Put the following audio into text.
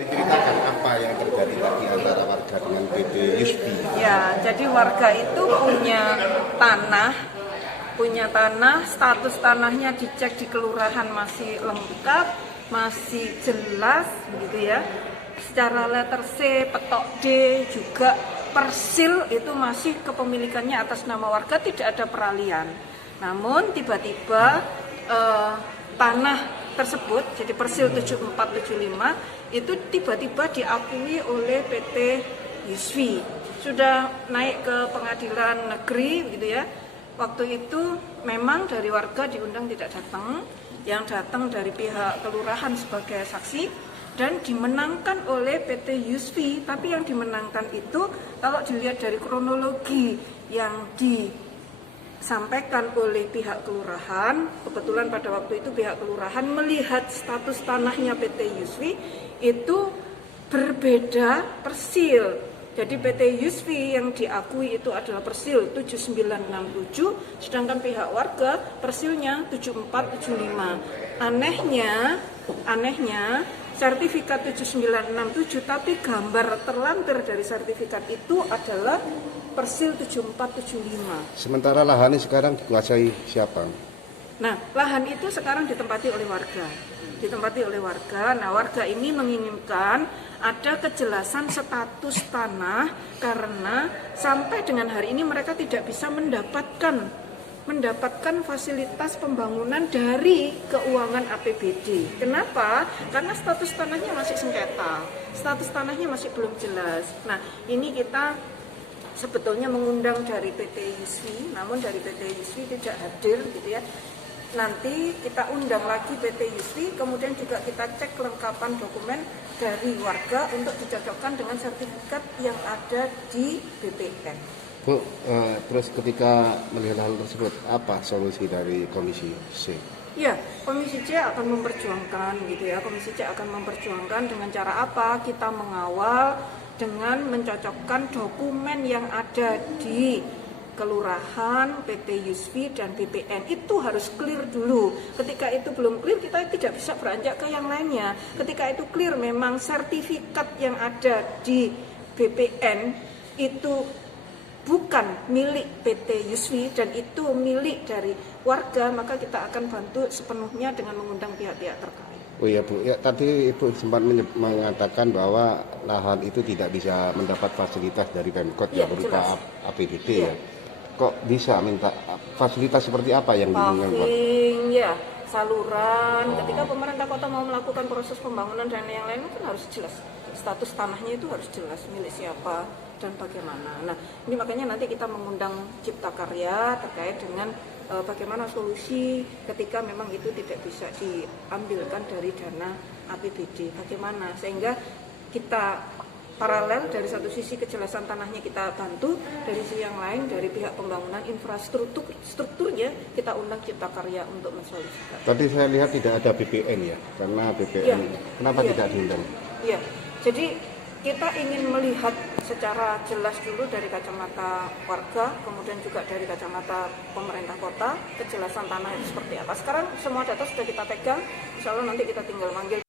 Ceritakan apa yang terjadi tadi antara warga dengan PT Yusfi. Ya, jadi warga itu punya tanah, status tanahnya dicek di kelurahan masih lengkap, masih jelas, begitu ya. Secara letter C, petok D, juga persil itu masih kepemilikannya atas nama warga, tidak ada peralihan. Namun tiba-tiba tanah tersebut, jadi persil 7475 itu tiba-tiba diakui oleh PT Yusfi. Sudah naik ke pengadilan negeri, gitu ya. Waktu itu memang dari warga diundang tidak datang, yang datang dari pihak kelurahan sebagai saksi dan dimenangkan oleh PT Yusfi. Tapi yang dimenangkan itu kalau dilihat dari kronologi yang disampaikan oleh pihak kelurahan, kebetulan pada waktu itu pihak kelurahan melihat status tanahnya PT Yusfi itu berbeda persil. Jadi PT Yusfi yang diakui itu adalah persil 7967, sedangkan pihak warga persilnya 7475. Anehnya sertifikat 7967 tapi gambar terlampir dari sertifikat itu adalah persil 7475. Sementara lahannya sekarang dikuasai siapa? Nah, lahan itu sekarang ditempati oleh warga. Nah, warga ini menginginkan ada kejelasan status tanah karena sampai dengan hari ini mereka tidak bisa mendapatkan fasilitas pembangunan dari keuangan APBD. Kenapa? Karena status tanahnya masih sengketa, status tanahnya masih belum jelas. Nah, ini kita sebetulnya mengundang dari PT Yusfi, namun dari PT Yusfi tidak hadir, gitu ya. Nanti kita undang lagi PT Yusfi, kemudian juga kita cek kelengkapan dokumen dari warga untuk dicocokkan dengan sertifikat yang ada di BPN. Bu, terus ketika melihat hal tersebut, apa solusi dari Komisi C? Ya, Komisi C akan memperjuangkan, gitu ya. Komisi C akan memperjuangkan dengan cara apa? Kita mengawal dengan mencocokkan dokumen yang ada di kelurahan, PT Yusfi, dan BPN. Itu harus clear dulu. Ketika itu belum clear, kita tidak bisa beranjak ke yang lainnya. Ketika itu clear, memang sertifikat yang ada di BPN itu bukan milik PT Yusfi dan itu milik dari warga, maka kita akan bantu sepenuhnya dengan mengundang pihak-pihak terkait. Oh iya Bu, ya tadi Ibu sempat mengatakan bahwa lahan itu tidak bisa mendapat fasilitas dari Pemkot ya, berupa APBD ya. Kok bisa minta fasilitas seperti apa yang diinginkan? Ya, saluran. Ketika pemerintah kota mau melakukan proses pembangunan dan yang lain kan harus jelas. Status tanahnya itu harus jelas milik siapa dan bagaimana. Nah, ini makanya nanti kita mengundang Cipta Karya terkait dengan bagaimana solusi ketika memang itu tidak bisa diambilkan dari dana APBD. Bagaimana sehingga kita paralel, dari satu sisi kejelasan tanahnya kita bantu, dari sisi yang lain dari pihak pembangunan strukturnya kita undang Cipta Karya untuk mensolusikan. Tadi saya lihat tidak ada BPN ya, karena BPN kenapa tidak diundang? Iya, jadi kita ingin melihat secara jelas dulu dari kacamata warga, kemudian juga dari kacamata pemerintah kota, kejelasan tanah itu seperti apa. Sekarang semua data sudah kita pegang, insya Allah nanti kita tinggal manggil